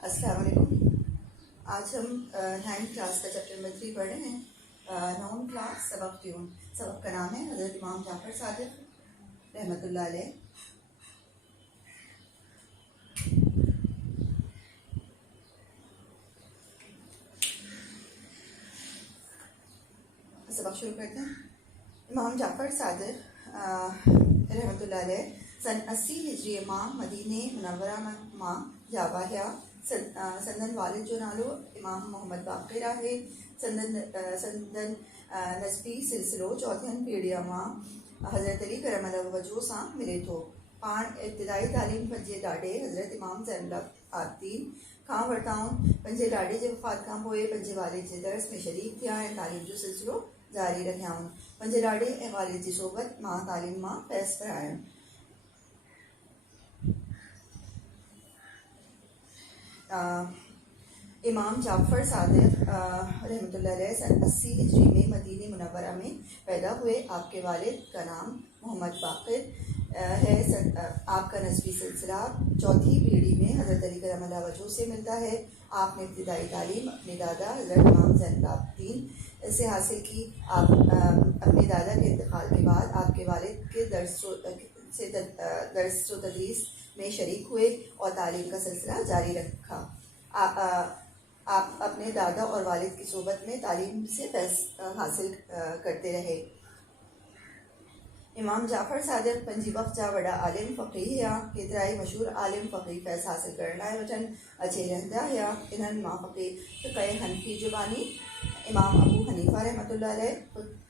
अस्सलाम वालेकुम। आज हम 9th क्लास का चैप्टर नंबर 3 पढ़ रहे हैं। नाउन क्लास सबक ट्यून। सबक का नाम है हज़रत इमाम जाफ़र सादिक़ रहमतुल्लाह अलैह। सबक शुरू करते हैं। इमाम जाफ़र सादिक़ रहमतुल्लाह अलैह सन 80 हिजरी माँ मदीने मुनव्वरा माँ जावाहिया संदन वालिद जो नालो इमाम मोहम्मद बाक़िर आहे संदन नस्बी सिलसिलो चौथियन पीढ़िया मां हज़रत अली करमल्लाहु वजहो सां मिले थो। पाण इब्तिदाई तालीम पंहिंजे ॾाॾे हज़रत इमाम ज़ैनुल आबिदीन खां वरिताऊं। पंहिंजे ॾाॾे जे वफ़ात खां पोइ पंहिंजे वालिद जे दर्स में शरीक थिया ऐं तालीम जो सिलसिलो जारी रखियाऊं। पंहिंजे ॾाॾे ऐं वालिद जी सोबत मां तालीम मां फैज़ करायनि। इमाम जाफ़र सादिक़ रहमतुल्लाह अलैह सन 80 हिजरी में मदीने मुनव्वरा में पैदा हुए। आपके वालिद का नाम मोहम्मद बाक़िर है। आपका नस्बी सिलसिला चौथी पीढ़ी में हज़रत अली करमल्लाहु वजहो से मिलता है। आपने इब्तिदाई तालीम अपने दादा हज़रत इमाम ज़ैनुल आबिदीन से हासिल की। आप अपने दादा के इंतकाल के बाद आपके वालिद के दर्स व तदरीस में शरीक हुए और तालीम का सिलसिला जारी रखा। आप अपने दादा और वालिद की सोबत में तालीम से फैज़ हासिल करते रहे। इमाम जाफ़र सादिक़ पंहिंजी वक़्त जा वॾा आलिम फ़क़ीह हुआ। केतिराई मशहूर आलिम फ़क़ीह फैज़ हासिल करण लाइ वठनि अचे रहंदा हुआ। इन्हनि मां फ़क़ीह फ़िक़्ह हनफ़ी जो बानी इमाम अबू हनीफ़ा रहमतुल्लाह अलैह,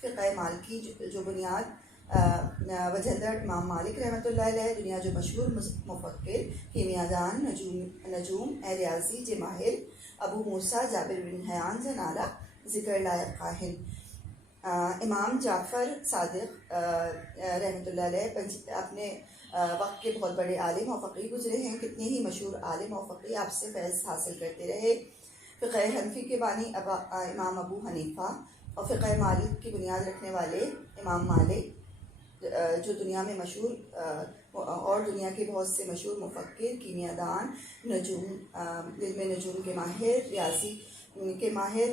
फ़िक़्ह मालिकी जो बुनियाद वझंदड़ इमाम मालिक रहमतुल्लाह अलैह, दुनिया जो मशहूर मुफ़क्किर कीमियादान नजूम ऐं रियाज़ी जे माहिर अबू मूसा जाबिर बिन हयान जा नाला ज़िक्र लाइक़ आहिनि। इमाम जाफ़र सादिक़ रहमतुल्लाह अलैह अपने वक्त के बहुत बड़े आलिम और फ़क़ीह गुजरे हैं। कितने ही मशहूर आलिम और फ़क़ीह आपसे फैज़ हासिल करते रहे। फ़िक़्ह हनफ़ी के बानी इमाम अबू हनीफ़ा और फ़िक़्ह मालिक की बुनियाद रखने वाले इमाम मालिक जो दुनिया में मशहूर और दुनिया के बहुत से मशहूर मुफ़क्किर कीमियादान इल्म नजूम के माहिर रियाज़ी के माहिर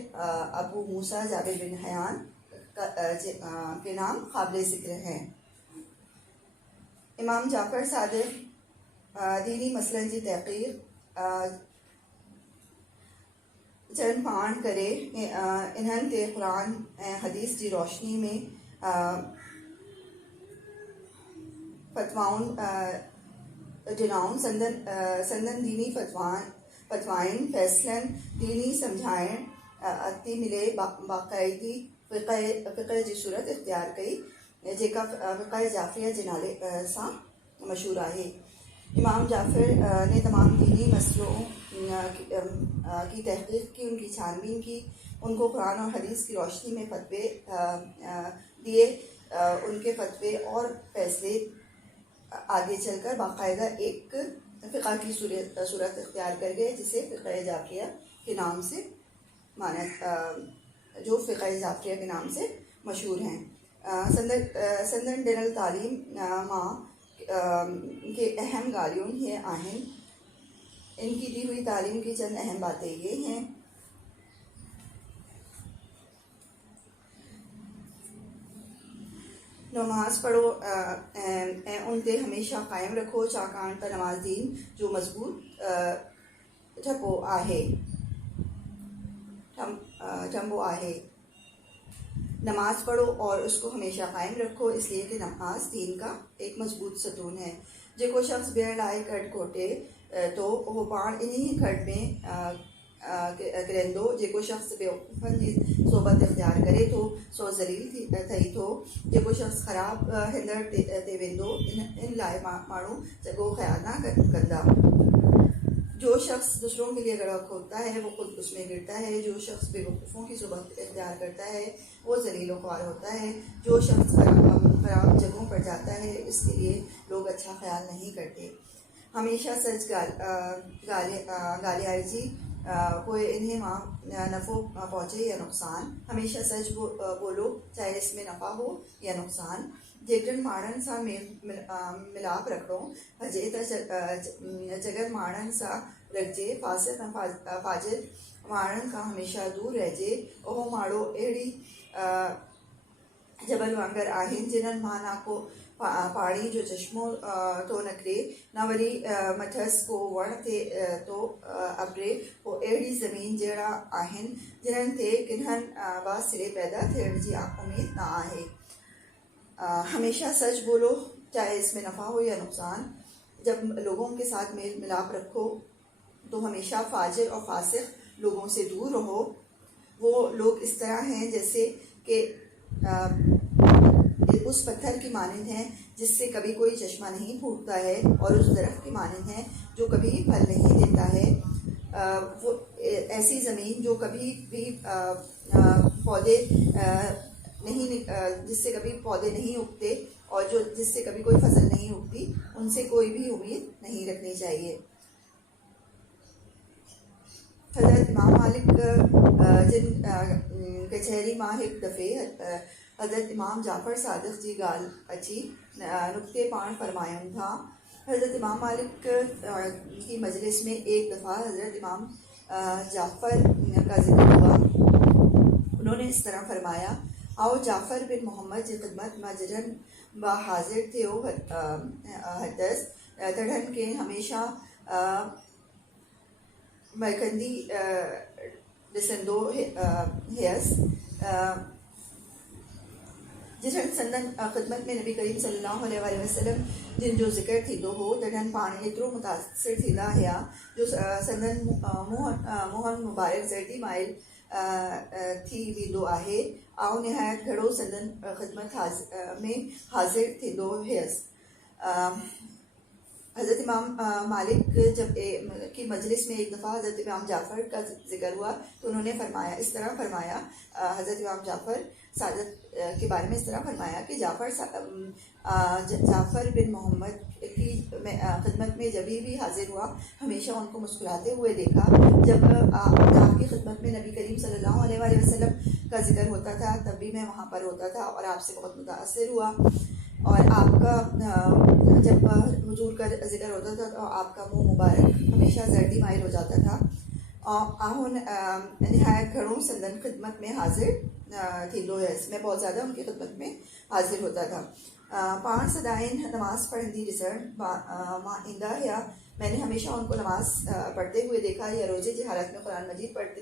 अबू मूसा जाबिर बिन हयान के नाम काबिल ज़िक्र हैं। इमाम जाफ़र सादिक़ दीनी मसलन जी तहक़ीक़ चंद पाण करे इन्हनि ते क़ुरान ऐं हदीस जी रोशनी में फ़तवाउन ॾिनाउनि। संदन दीनी फ़तवाइन फ़ैसलन दीनी सम्झाइण अती मिले बाक़ाइदी फ़िक़्ह जी सूरत इख्तियार कई जेका फ़िक़्ह जाफ़रिया जे नाले सां मशहूर आहे। इमाम जाफ़र ने तमाम दीनी मसलों की तहक़ीक़ की, उनकी छानबीन की, उनको कुरान और हदीस की रोशनी में फ़तवे दिए। उनके फ़तवे और फैसले आगे चलकर बाकायदा एक फ़िक़्ह की सूरत इख्तियार कर गए जिसे फ़िक़्ह जाफ़रिया के नाम से जो फ़िक़्ह जाफ़रिया के नाम से मशहूर हैं। संदन ॾिनल तालीम मां के अहम ॻाल्हियूं ये आहिनि। इनकी दी हुई तालीम की चंद अहम बातें ये हैं। नमाज़ पढ़ो ऐं उन ते हमेशा क़ाइमु रखो छाकाणि त नमाज़ दीन जो मज़बूत ठंबो आहे। नमाज पढ़ो और उसको हमेशा कायम रखो इसलिए कि नमाज दीन का एक मजबूत सतून है। जेको शख्स बेहण लाइ खॾ खोटे तो वो पाण इन्हीं खॾ में किरंदो। जेको शख्स बेवकूफ़नि जी सोबत इख्तियार करे थो सो ज़लील थई थो। जेको शख्स ख़राब हिंदड़ ते वेंदो इन लाइ माण्हू चङो ख़्याल न कंदा। जो शख्स दूसरों के लिए गड़ा खोदता है वो खुद उसमें गिरता है। जो शख्स बेवकूफ़ों की सोबत इख्तियार करता है वो ज़लील व ख्वार होता है। जो शख्स खराब जगहों पर जाता है इसके लिए लोग अच्छा ख्याल नहीं करते। हमेशा सच गालियाई जी कोई इन्हें मां नफ़ो पहुँचे या नुकसान। हमेशा सच बोलो चाहे इसमें नफ़ा हो या नुकसान। जेकॾहिं माण्हुनि सां मिलाप रखिणो हुजे त जगत माण्हुनि सां रखिजे, फासिक ऐं फाजिर माण्हुनि खां हमेशह दूर रहिजे। उहो माण्हू अहिड़ी जबल वांगुरु आहिनि जिन्हनि मां ना को पाणी जो चश्मो थो निकिरे, न वरी मथसि को वण ते थो अबरे। पोइ अहिड़ी ज़मीन जहिड़ा आहिनि जिन्हनि ते किन्हनि ॿ सिरे पैदा थियण जी उमेद न आहे। हमेशा सच बोलो, चाहे इसमें नफ़ा हो या नुकसान। जब लोगों के साथ मेल मिलाप रखो तो हमेशा फाजिर और फासिक लोगों से दूर रहो। वो लोग इस तरह हैं जैसे कि उस पत्थर की मानंद हैं जिससे कभी कोई चश्मा नहीं फूटता है, और उस दरख्त की मानंद हैं जो कभी फल नहीं देता है। वो ऐसी ज़मीन जो कभी भी पौधे नहीं जिससे कभी पौधे नहीं उगते, और जो जिससे कभी कोई फसल नहीं उगती, उनसे कोई भी उम्मीद नहीं रखनी चाहिए। हज़रत इमाम मालिक जिन कचहरी मां एक दफ़े हज़रत इमाम जाफ़र सादिक़ जी ॻाल्हि अची नुक्ते पाण फरमायूं था। हज़रत इमाम मालिक की मजलिस में एक दफ़ा हज़रत इमाम जाफ़र का जिक्र हुआ। उन्होंने इस तरह फरमाया, आओ जाफ़र बिन मोहम्मद जी ख़िदमत में जॾहिं बा हाज़िर थियो हदस तॾहिं के हमेशा मरकंदी ॾिसंदो हुयसि। जॾहिं संदन ख़िदमत में नबी करीम सल्लल्लाहु अलैहि वसल्लम जिन जो ज़िक्र थींदो हो, तॾहिं पाण एतिरो मुतासिर थींदा हुआ जो संदन मुंहं मुबारक ज़र्दी माइल थी वेंदो आहे। ऐं निहायत घणो संदन ख़िदमत में हाज़िर थींदो हुयसि। हज़रत इमाम मालिक जब की मजलिस में एक दफ़ा हज़रत इमाम जाफ़र का जिक्र हुआ तो उन्होंने फरमाया, इस तरह फरमाया, हज़रत इमाम जाफ़र सादिक़ के बारे में इस तरह फरमाया कि जाफ़र बिन मोहम्मद की खिदमत में जब भी हाजिर हुआ हमेशा उनको मुस्कुराते हुए देखा। जब आपकी खिदमत में नबी करीम सल्लल्लाहु अलैहि वसल्लम का जिक्र होता था तब भी मैं वहाँ पर होता था और आपसे बहुत मुतासिर हुआ। और आपका जब हुजूर का जिक्र होता था तो आपका मुंह मुबारक हमेशा जर्दी माइल हो जाता था। और नहायत घणों संदन खिदमत में हाजिर थींदो हुयसि। मैं बहुत ज़्यादा उनकी खिदमत में हाजिर होता था। पाण सदाइन नमाज़ पढ़ंदी ॾिसण मां ईंदा हुआ। मैंने हमेशा उनको नमाज पढ़ते हुए देखा, या रोज़े की हालत में कुरान मजीद पढ़ते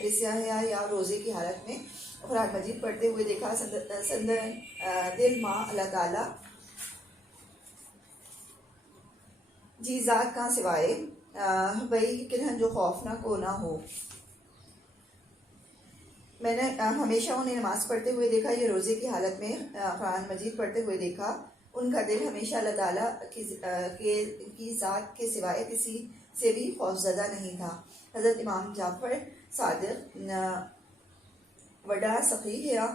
ॾिसिया हुआ, या रोज़े की हालत में कुरान मजीद पढ़ते हुए देखा। संदन दिल मां अल्लाह ताला जी ज़ात का सिवाय भई किन्हनि जो खौफ न को ना हो। मैंने हमेशा उन्हें नमाज़ पढ़ते हुए देखा, या रोज़े की हालत में कुरान मजीद पढ़ते हुए देखा। उनका दिल हमेशा अल्लाह ताला की ज़ात के सिवाय किसी से भी खौफज़दा नहीं था। हज़रत इमाम जाफ़र सादिक़ वॾा सक़ी हुआ।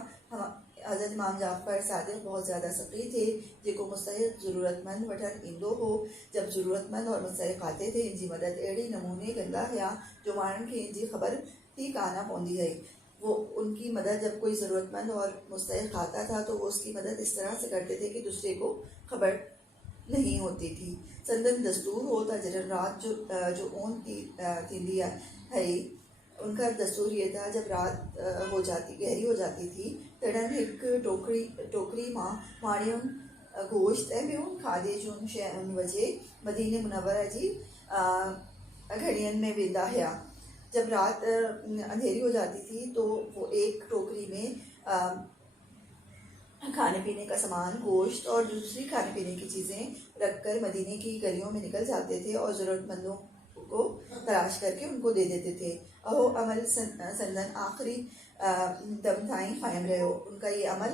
हज़रत इमाम जाफ़र सादिक़ बहुत ज़्यादा सक़ी थे, जेको मुस्तहिक़ ज़रूरतमंद वठण ईंदो हो। जब ज़रूरतमंद और मुस्तहिक़ आते थे, इनकी मदद अहिड़ी नमूने कंदा हुआ जो माण्हुनि खे इनकी ख़बर ही कान पवंदी हुई। वो उनकी मदद जब कोई ज़रूरतमंद और मुस्तहिक़ आता था तो वो उसकी मदद इस तरह से करते थे कि दूसरे को खबर नहीं होती थी। संदन दस्तूर होता जॾहिं रात जो ऊन थींदी है, उनका दस्तूर ये था जब रात गहरी हो जाती थी तॾहिं हिकु टोकरी मां माणियुनि गोश्त ऐं ॿियुनि खाधे जूं शयुनि वजे मदीने मुनव्वरा जी घड़ियनि में वेंदा हुआ। जब रात अंधेरी हो जाती थी तो वो एक टोकरी में खाने पीने का सामान, गोश्त और दूसरी खाने पीने की चीज़ें रखकर मदीने की गलियों में निकल जाते थे और ज़रूरतमंदों को तलाश करके उनको दे देते थे। अहो अमल संदन आखिरी दम ताईं क़ाइम रहो। उनका ये अमल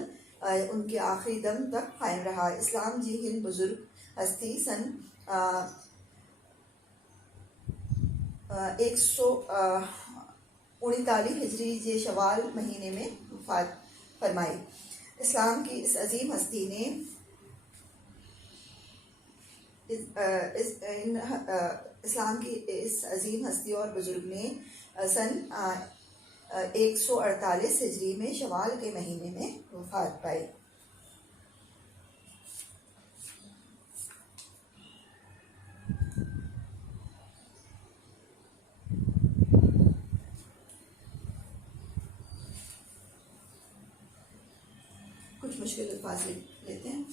उनके आखिरी दम तक क़ाइम रहा। इस्लाम जी हिन बुज़ुर्ग हस्ती सन 139 हिजरी जे शवाल महीने में वफ़ात फरमाई। इस्लाम की इस अजीम हस्ती ने इस्लाम की इस अजीम हस्ती और बुजुर्ग ने सन 148 हिजरी में शवाल के महीने में वफ़ात पाई। मुश्किल अल्फाज लेते हैं।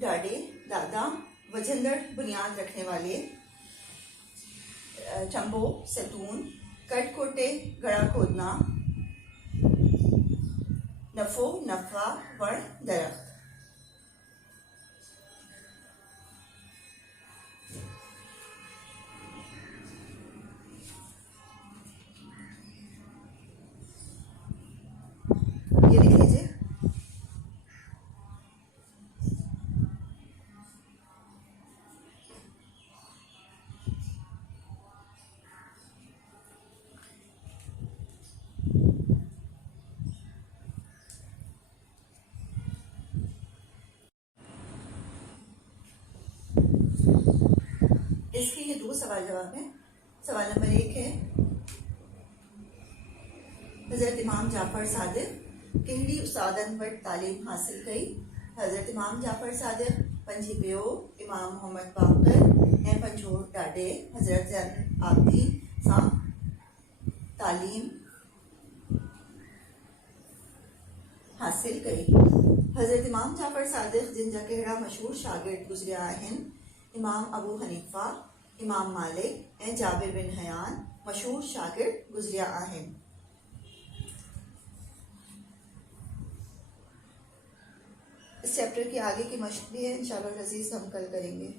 डाडे, दादा, वजनदार बुनियाद रखने वाले, चंबो, सैतून, कटकोटे, गड़ा खोदना, नफो, नफा, वण, दरख्त। ये लिख लीजिए। इसके ये दो सवाल जवाब हैं। सवाल नंबर 1 है, हजरत इमाम जाफर सादिक किहड़ी उस्तादन वटि तालीम हासिल कई। हजरत इमाम जाफर सादिक पंजी पियो इमाम मोहम्मद बाकर ऐं पंजो ॾाॾे हजरत ज़ैनुल आबिदीन सां तालीम हासिल कई। हजरत इमाम जाफर सादिक जिन जा कहिड़ा मशहूर शागिर्द गुज़रिया आहिनि। इमाम अबू हनीफ़ा, इमाम मालिक ऐं जाबिर बिन हयान मशहूर शागिर्द गुज़रिया आहिनि। इस चैप्टर की आगे की मश्क भी है, इंशाअल्लाह अज़ीज़ हम कल करेंगे।